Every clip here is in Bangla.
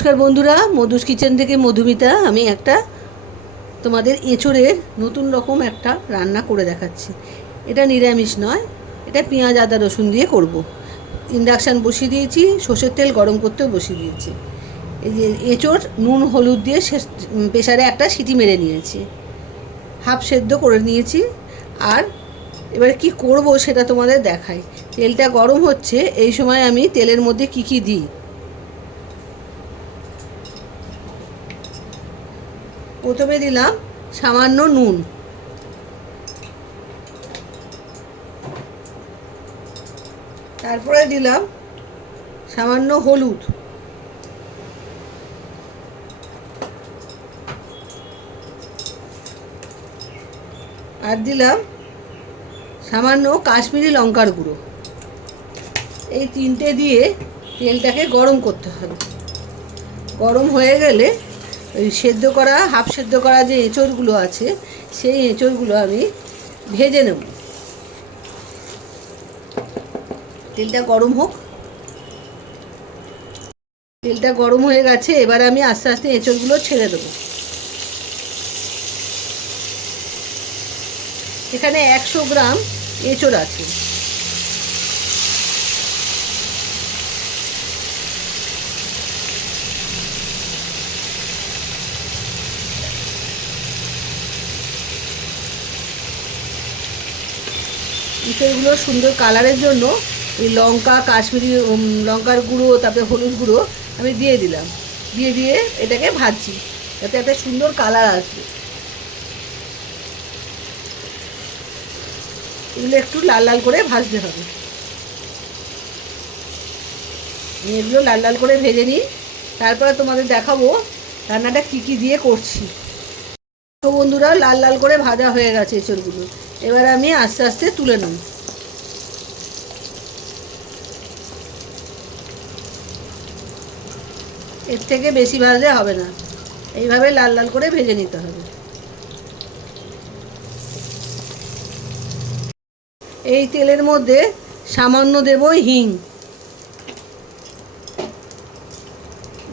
নমস্কার বন্ধুরা, মধুস কিচেন থেকে মধুমিতা। আমি একটা তোমাদের এঁচোড়ের নতুন রকম একটা রান্না করে দেখাচ্ছি। এটা নিরামিষ নয়, এটা পেঁয়াজ আদা রসুন দিয়ে করব। ইন্ডাকশান বসিয়ে দিয়েছি, সর্ষের তেল গরম করতেও বসিয়ে দিয়েছি। এই যে এঁচোড় নুন হলুদ দিয়ে প্রেসারে একটা সিটি মেরে নিয়েছি, হাফ সেদ্ধ করে নিয়েছি। আর এবার কি করব সেটা তোমাদের দেখাই। তেলটা গরম হচ্ছে, এই সময় আমি তেলের মধ্যে কি দিই। প্রথমে দিলাম সামান্য নুন, তারপরে দিলাম সামান্য হলুদ, আর দিলাম সামান্য কাশ্মীরি লঙ্কার গুঁড়ো। এই তিনটে দিয়ে তেলটাকে গরম করতে হবে। গরম হয়ে গেলে ওই সেদ্ধ করা, হাফ সেদ্ধ করা যে এঁচোড়গুলো আছে, সেই এঁচোড়গুলো আমি ভেজে নেব। তেলটা গরম হোক। তেলটা গরম হয়ে গেছে, এবার আমি আস্তে আস্তে এঁচোড়গুলো ছেড়ে দেবো। এখানে 100 গ্রাম এঁচোড় আছে। এঁচোড়গুলো সুন্দর কালারের জন্য এই লঙ্কা, কাশ্মীরি লঙ্কার গুঁড়ো, তারপরে হলুদ গুঁড়ো আমি দিয়ে দিলাম। দিয়ে এটাকে ভাজছি, যাতে একটা সুন্দর কালার আসবে। এগুলো একটু লাল লাল করে ভাজতে হবে। এগুলো লাল লাল করে ভেজে নিই, তারপরে তোমাদের দেখাবো রান্নাটা কি দিয়ে করছি। তো বন্ধুরা, লাল লাল করে ভাজা হয়ে গেছে এঁচোড়গুলো। এবার আমি আস্তে আস্তে তুলে নেব। এর থেকে বেশি ভাজলে হবে না, এইভাবে লাল লাল করে ভেজে নিতে হবে। এই তেলের মধ্যে সামান্য দেব হিং,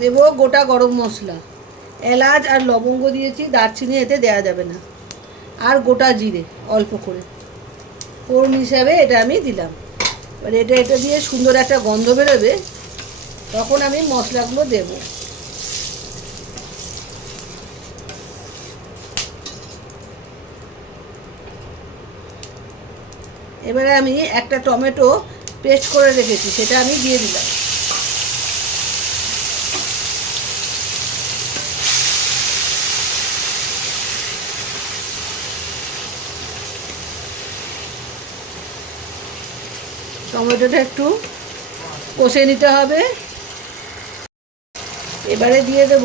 দেব গোটা গরম মশলা, এলাচ আর লবঙ্গ দিয়েছি, দারচিনি এতে দেওয়া যাবে না, আর গোটা জিরে অল্প করে ফোড়ন হিসাবে এটা আমি দিলাম। এবার এটা দিয়ে সুন্দর একটা গন্ধ বেরোবে, তখন আমি মশলাগুলো দেব। এবারে আমি একটা টমেটো পেস্ট করে রেখেছি, সেটা আমি দিয়ে দিলাম। টমেটোটা একটু কষে নিতে হবে। এবারে দিয়ে দেব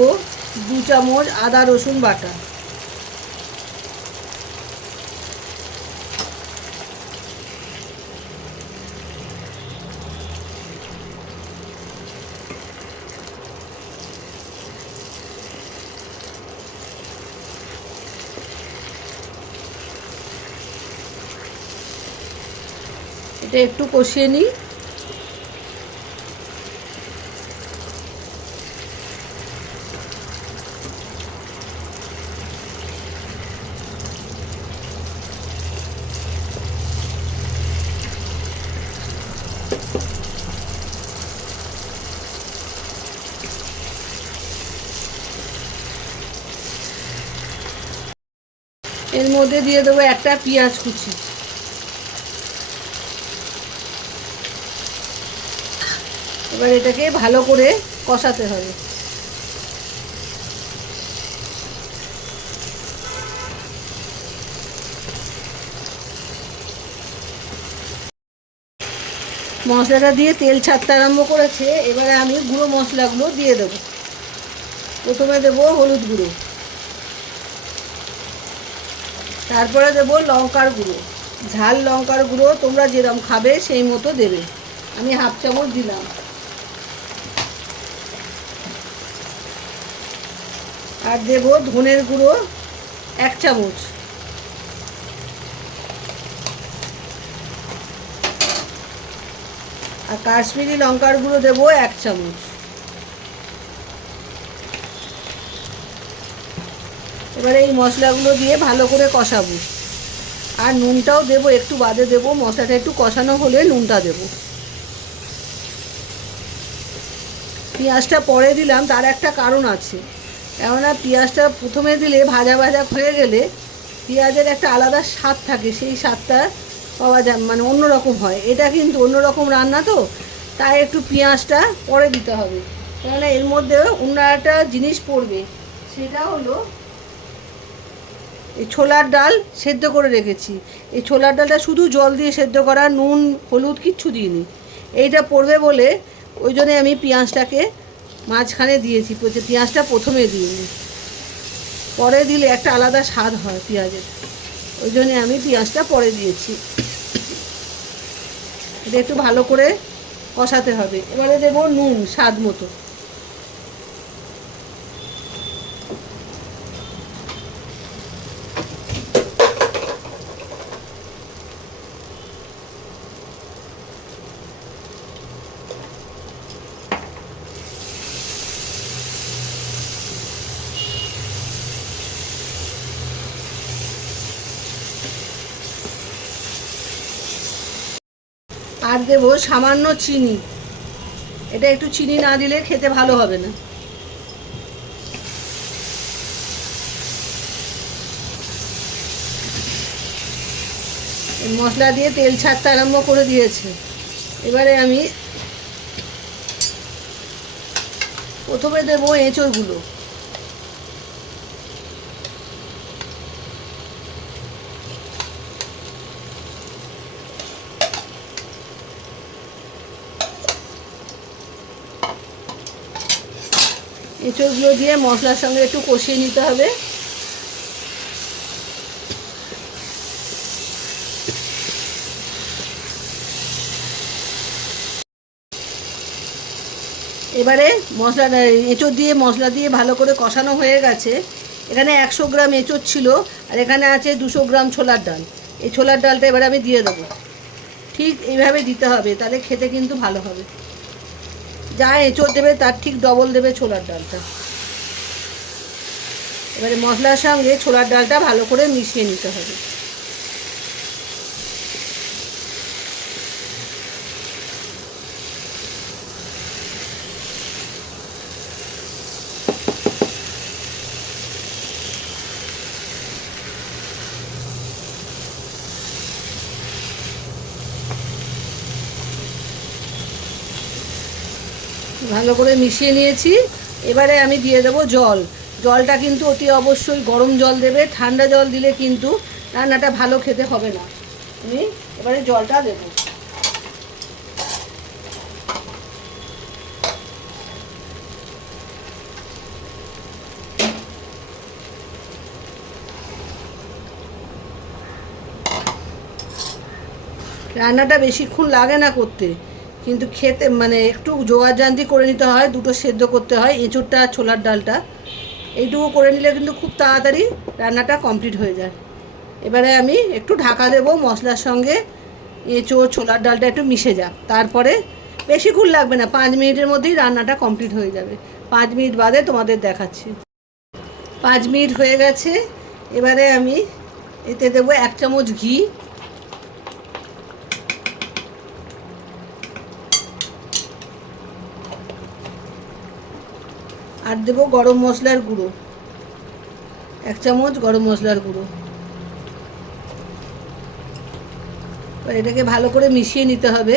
2 চামচ আদা রসুন বাটা। এটা একটু কষিয়ে নিই। এর মধ্যে দিয়ে দেবো একটা পেঁয়াজ কুচি। এবার এটাকে ভালো করে কষাতে হবে। মশলাটা দিয়ে তেল ছাড়তে আরম্ভ করেছে, এবারে আমি গুঁড়ো মশলাগুলো দিয়ে দেবো। প্রথমে দেবো হলুদ গুঁড়ো, তারপরে দেবো লঙ্কার গুঁড়ো। ঝাল লঙ্কার গুঁড়ো তোমরা যেরকম খাবে সেই মতো দেবে, আমি হাফ চামচ দিলাম। আর দেব ধনের গুঁড়ো 1 চামচ, আর কাশ্মীরি লঙ্কার গুঁড়ো দেবো 1 চামচ। এবারে এই মশলাগুলো দিয়ে ভালো করে কষাবো। আর নুনটাও দেবো, একটু বাদে দেবো। মশলাটা একটু কষানো হলে নুনটা দেবো। পেঁয়াজটা পরে দিলাম, তার একটা কারণ আছে। কেননা পেঁয়াজটা প্রথমে দিলে ভাজা ভাজা হয়ে গেলে পেঁয়াজের একটা আলাদা স্বাদ থাকে, সেই স্বাদটা পাওয়া যায়, মানে অন্যরকম হয়। এটা কিন্তু অন্যরকম রান্না তো, তাই একটু পেঁয়াজটা পরে দিতে হবে। কেননা এর মধ্যে অন্য একটা জিনিস পড়বে, সেটা হলো এই ছোলার ডাল সেদ্ধ করে রেখেছি। এই ছোলার ডালটা শুধু জল দিয়ে সেদ্ধ করা, নুন হলুদ কিচ্ছু দিইনি। এইটা পড়বে বলে ওই জন্যে আমি পেঁয়াজটাকে মাঝখানে দিয়েছি, পেঁয়াজটা প্রথমে দিইনি। পরে দিলে একটা আলাদা স্বাদ হয় পেঁয়াজের, ওই জন্যে আমি পেঁয়াজটা পরে দিয়েছি। এটা একটু ভালো করে কষাতে হবে। এবারে দেবো নুন স্বাদ মতো। আর দেবো সামান্য চিনি। এটা একটু চিনি না দিলে খেতে ভালো হবে না। মশলা দিয়ে তেল ছাড়তে আরম্ভ করে দিয়েছে। এবারে আমি প্রথমে দেবো এঁচোড়গুলো। এঁচোড়গুলো দিয়ে মশলার সঙ্গে একটু কষিয়ে নিতে হবে। এবারে এঁচোড় দিয়ে মশলা দিয়ে ভালো করে কষানো হয়ে গেছে। এখানে 100 গ্রাম এঁচোড় ছিল, আর এখানে আছে 200 গ্রাম ছোলার ডাল। এই ছোলার ডালটা এবারে আমি দিয়ে দেবো। ঠিক এইভাবে দিতে হবে, তাহলে খেতে কিন্তু ভালো হবে। যা এঁচোড় দেবে তার ঠিক ডবল দেবে ছোলার ডালটা। এবারে মশলার সঙ্গে ছোলার ডালটা ভালো করে মিশিয়ে নিতে হবে। ভালো করে মিশিয়ে নিয়েছি। এবারে আমি দিয়ে দেবো জল। জলটা কিন্তু অতি অবশ্যই গরম জল দেবে, ঠান্ডা জল দিলে কিন্তু রান্নাটা ভালো খেতে হবে না। আমি এবারে জলটা দেবো। রান্নাটা বেশিক্ষণ লাগে না করতে, কিন্তু খেতে মানে একটু জোগাড়যন্ত্র করে নিতে হয়, দুটো সেদ্ধ করতে হয়, এঁচোড়টা আর ছোলার ডালটা। এইটুকু করে নিলে কিন্তু খুব তাড়াতাড়ি রান্নাটা কমপ্লিট হয়ে যায়। এবারে আমি একটু ঢাকা দেবো, মশলার সঙ্গে এঁচোড় ছোলার ডালটা একটু মিশে যাক। তারপরে বেশিক্ষণ লাগবে না, 5 মিনিটের মধ্যেই রান্নাটা কমপ্লিট হয়ে যাবে। 5 মিনিট বাদে তোমাদের দেখাচ্ছি। 5 মিনিট হয়ে গেছে। এবারে আমি এতে দেবো 1 চামচ ঘি। আর দেবো গরম মশলার গুঁড়ো, 1 চামচ গরম মশলার গুঁড়ো। এটাকে ভালো করে মিশিয়ে নিতে হবে।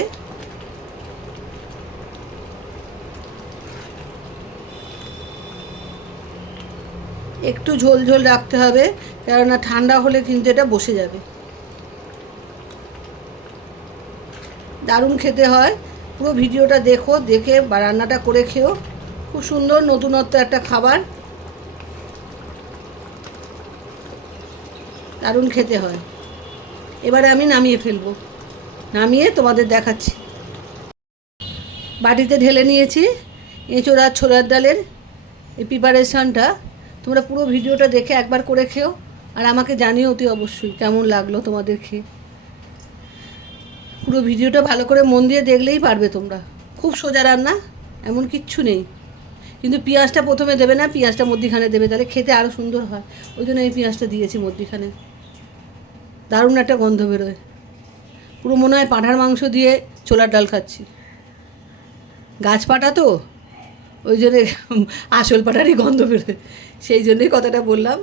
একটু ঝোল ঝোল রাখতে হবে, কেননা ঠান্ডা হলে কিন্তু এটা বসে যাবে। দারুণ খেতে হয়। পুরো ভিডিওটা দেখো, দেখে বা রান্নাটা করে খেও। খুব সুন্দর নতুনত্ব একটা খাবার, দারুণ খেতে হয়। এবারে আমি নামিয়ে ফেলবো, নামিয়ে তোমাদের দেখাচ্ছি। বাটিতে ঢেলে নিয়েছি এঁচোড় আর ছোলার ডালের এই প্রিপারেশানটা। তোমরা পুরো ভিডিওটা দেখে একবার করে খেও, আর আমাকে জানিও অতি অবশ্যই কেমন লাগলো তোমাদের খেয়ে। পুরো ভিডিওটা ভালো করে মন দিয়ে দেখলেই পারবে তোমরা। খুব সোজা রান্না, এমন কিচ্ছু নেই। কিন্তু পেঁয়াজটা প্রথমে দেবে না, পেঁয়াজটা মধ্যিখানে দেবে, তাহলে খেতে আরও সুন্দর হয়। ওই জন্য এই পেঁয়াজটা দিয়েছি মধ্যিখানে। দারুণ একটা গন্ধ বেরোয়, পুরো মনে হয় পাঁঠার মাংস দিয়ে ছোলার ডাল খাচ্ছি। গাছ পাটা তো, ওই জন্যে আসল পাটারই গন্ধ বেরোয়, সেই জন্যই কথাটা বললাম।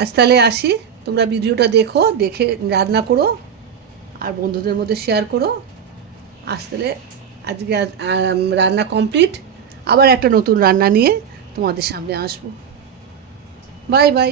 আজ তাহলে আসি, তোমরা ভিডিওটা দেখো, দেখে রান্না করো আর বন্ধুদের মধ্যে শেয়ার করো। আজ তাহলে আজকে রান্না কমপ্লিট, আবার একটা নতুন রান্না নিয়ে তোমাদের সামনে আসবো। Bye bye.